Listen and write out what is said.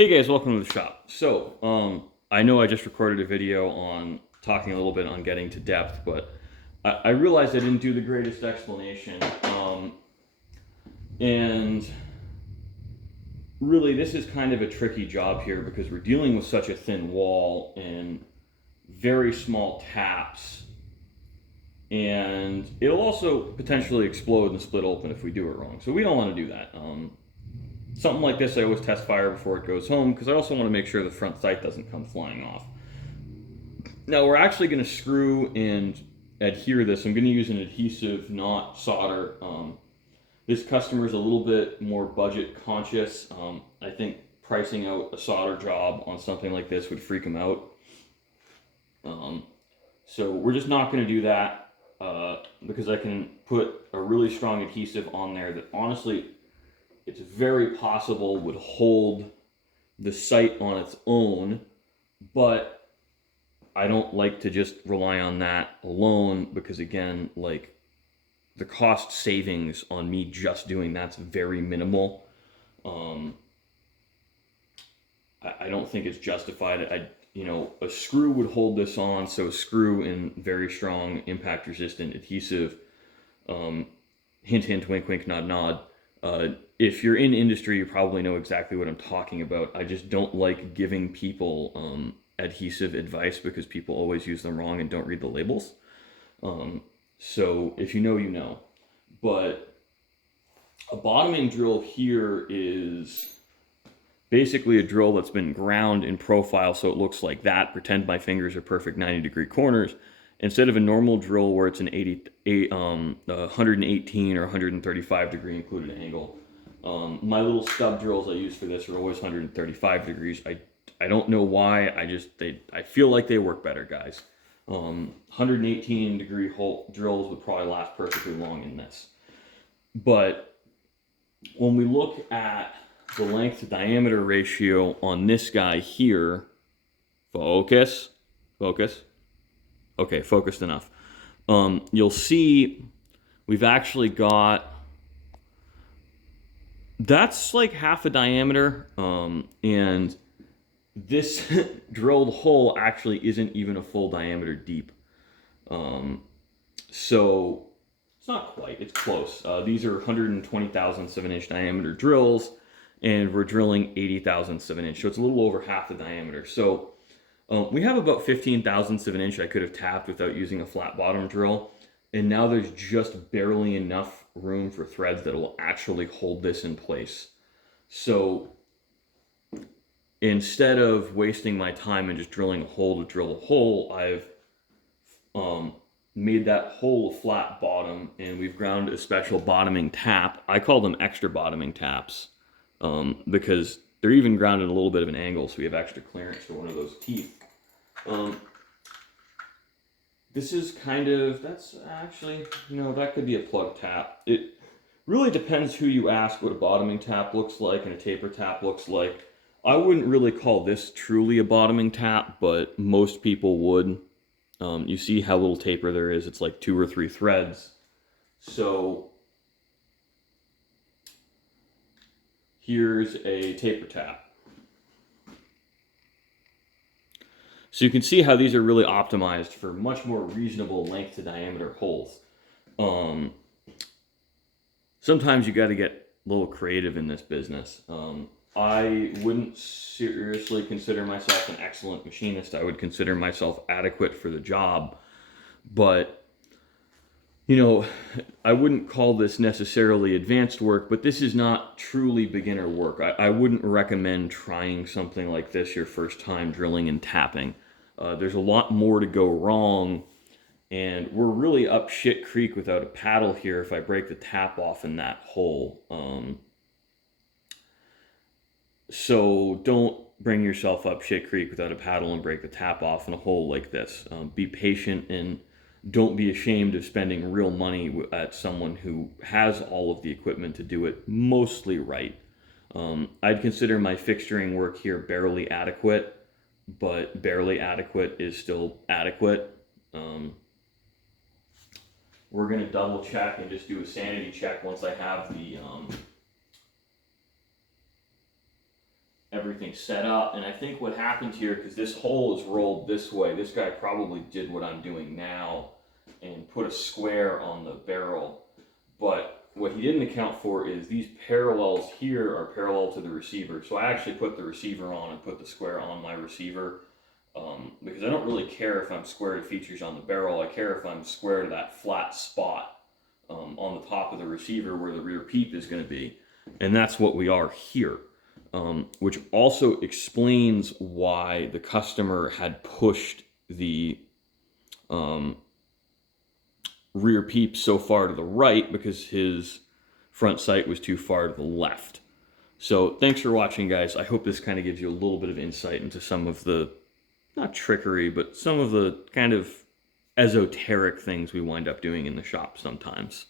Hey guys, welcome to the shop. I know I just recorded a video on talking a little bit on getting to depth, but I realized I didn't do the greatest explanation. And really, this is kind of a tricky job here because we're dealing with such a thin wall and very small taps. And it'll also potentially explode and split open if we do it wrong. So we don't want to do that. Something like this, I always test fire before it goes home because I also want to make sure the front sight doesn't come flying off. Now we're actually going to screw and adhere this. I'm going to use an adhesive, not solder. This customer is a little bit more budget conscious. I think pricing out a solder job on something like this would freak them out. So we're just not going to do that because I can put a really strong adhesive on there that honestly, it's very possible would hold the sight on its own, but I don't like to just rely on that alone because again, like the cost savings on me just doing that's very minimal. I don't think it's justified. A screw would hold this on, so a screw and very strong impact resistant adhesive. Hint, hint, wink, wink, nod, nod. If you're in industry, you probably know exactly what I'm talking about. I just don't like giving people adhesive advice because people always use them wrong and don't read the labels. So if you know, you know. But a bottoming drill here is basically a drill that's been ground in profile so it looks like that. Pretend my fingers are perfect 90-degree corners. Instead of a normal drill where it's an 118 or 135 degree included angle. My little stub drills I use for this are always 135 degrees. I don't know why. I feel like they work better, guys. 118 degree hole drills would probably last perfectly long in this. But when we look at the length to diameter ratio on this guy here, focus. Okay, focused enough. You'll see we've actually got, that's like half a diameter, and this drilled hole actually isn't even a full diameter deep. So it's not quite, it's close. These are 120,000 7-inch diameter drills, and we're drilling 80,000 7-inch, so it's a little over half the diameter. So we have about 15,000 7-inch I could have tapped without using a flat bottom drill, and now there's just barely enough room for threads that will actually hold this in place. So instead of wasting my time and just drilling a hole to drill a hole, I've made that hole a flat bottom, and we've ground a special bottoming tap. I call them extra bottoming taps because they're even grounded at a little bit of an angle, so we have extra clearance for one of those teeth. This is kind of, that's actually, that could be a plug tap. It really depends who you ask what a bottoming tap looks like and a taper tap looks like. I wouldn't really call this truly a bottoming tap, but most people would. You see how little taper there is. It's like 2 or 3 threads. So here's a taper tap. So you can see how these are really optimized for much more reasonable length to diameter holes. Sometimes you got to get a little creative in this business. I wouldn't seriously consider myself an excellent machinist. I would consider myself adequate for the job. But, I wouldn't call this necessarily advanced work, but this is not truly beginner work. I wouldn't recommend trying something like this your first time drilling and tapping. There's a lot more to go wrong, and we're really up shit creek without a paddle here if I break the tap off in that hole. So don't bring yourself up shit creek without a paddle and break the tap off in a hole like this. Be patient and don't be ashamed of spending real money at someone who has all of the equipment to do it mostly right. I'd consider my fixturing work here barely adequate, but barely adequate is still adequate. We're going to double check and just do a sanity check once I have everything set up. And I think what happened here, because this hole is rolled this way, this guy probably did what I'm doing now and put a square on the barrel. But what he didn't account for is these parallels here are parallel to the receiver. So I actually put the receiver on and put the square on my receiver, because I don't really care if I'm square to features on the barrel. I care if I'm square to that flat spot on the top of the receiver where the rear peep is going to be. And that's what we are here, which also explains why the customer had pushed the rear peep so far to the right, because his front sight was too far to the left. So thanks for watching, guys. I hope this kind of gives you a little bit of insight into some of the, not trickery, but some of the kind of esoteric things we wind up doing in the shop sometimes.